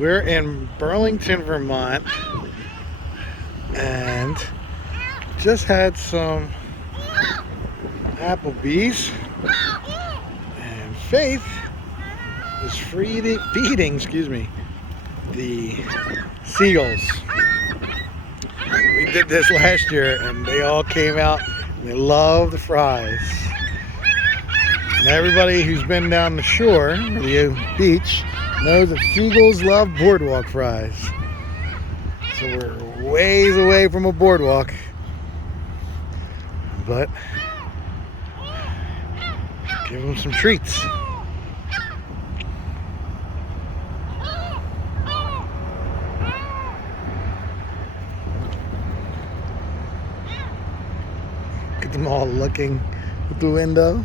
We're in Burlington, Vermont, and just had some Applebee's, and Faith is feeding, the seagulls. We did this last year, and they all came out, and they love the fries. And everybody who's been down the shore, or the beach, knows that seagulls love boardwalk fries. So we're ways away from a boardwalk, but give them some treats. Get them all looking at the window.